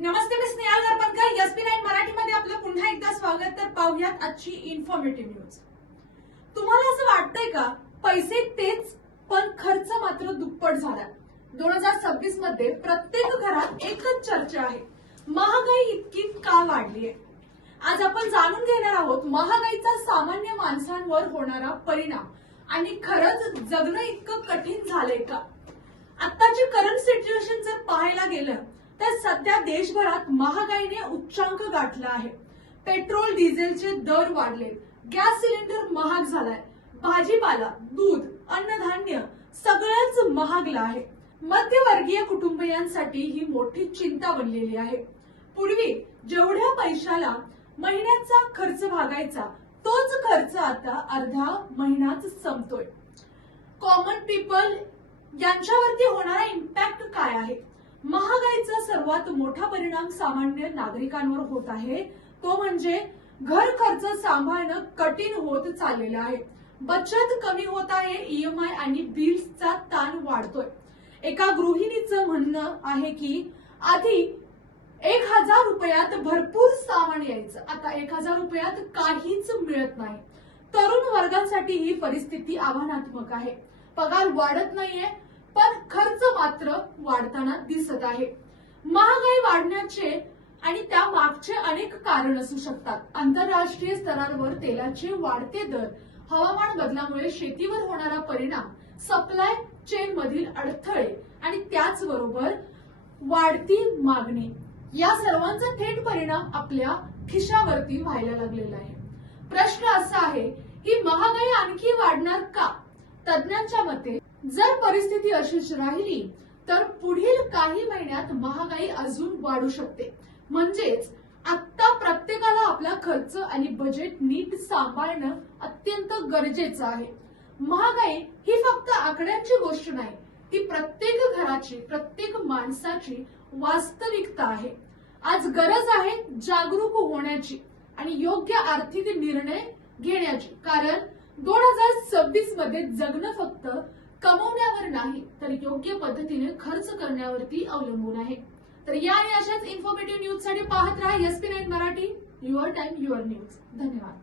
नमस्ते, मी Snehal गरपणकर. SP9 मराठीमध्ये आपलं पुन्हा एकदा स्वागत. तर पाहूयात आजची इन्फॉर्मेटिव्ह न्यूज. तुम्हाला असं वाटतंय का पैसे तेच पण खर्च मात्र दुप्पट झाला? 2026 मध्ये प्रत्येक घरात एकच चर्चा आहे, महागाई इतकी का वाढली आहे? आज आपण जाणून घेणार आहोत महागाईचा सामान्य माणसांवर होणारा परिणाम आणि खरंच जगणं इतकं कठीण झालंय का? आताची करंट सिच्युएशन जर पाहायला गेलं तर सध्या देशभरात महागाईने उच्चांक गाठला आहे. पेट्रोल डिझेलचे दर वाढले, गॅस सिलेंडर महाग झालाय, भाजीपाला, दूध, अन्नधान्य सगळंच महागलं आहे. मध्यमवर्गीय कुटुंबियांसाठी ही मोठी चिंता बनलेली आहे. पूर्वी जेवढ्या पैशाला महिन्याचा खर्च भागायचा तोच खर्च आता अर्धा महिनाच संपतोय. कॉमन पीपल यांच्यावरती होणारा इम्पॅक्ट काय आहे? महागाईचा सर्वात मोठा परिणाम सामान्य नागरिकांवर होत आहे, तो म्हणजे घर खर्च सांभाळणं कठीण होत चाललेलं आहे. बचत कमी होत आहे, EMI आणि बिल्सचा ताण वाढतोय. एका गृहिणीचं म्हणणं आहे की आधी 1000 रुपयात भरपूर सामान यायचं, आता 1000 रुपयात काहीच मिळत नाही. तरुण वर्गांसाठी ही परिस्थिती आव्हानात्मक आहे. पगार वाढत नाहीये पण खर्च मात्र वाढताना दिसत आहे. महागाई वाढण्याचे आणि त्या मागचे अनेक कारण असू शकतात. आंतरराष्ट्रीय स्तरावर तेलाचे वाढते दर, हवामान बदलामुळे शेतीवर होणारा परिणाम, सप्लाय चेन मधील अडथळे आणि त्याचबरोबर वाढती मागणी, या सर्वांचा थेट परिणाम आपल्या खिशावरती व्हायला लागलेला आहे. प्रश्न असा आहे की महागाई आणखी वाढणार का? तज्ञांच्या मते जर परिस्थिती अशीच राहिली तर पुढील काही महिन्यात महागाई अजून वाढू शकते. म्हणजेच आता प्रत्येकाला आपला खर्च आणि बजेट नीट सांभाळणं अत्यंत गरजेचं आहे. महागाई ही फक्त आकड्यांची गोष्ट नाही, ती प्रत्येक घराची, प्रत्येक माणसाची वास्तविकता आहे. आज गरज आहे जागरूक होण्याची आणि योग्य आर्थिक निर्णय घेण्याची, कारण 2026 मध्ये जगणं फक्त कमवण्यावर नाही तर योग्य पद्धतीने खर्च करण्यावरती अवलंबून आहे. तर या आणि अशाच इन्फॉर्मेटिव्ह न्यूज साठी पाहत राहा SP9 Marathi. Your time your news. धन्यवाद.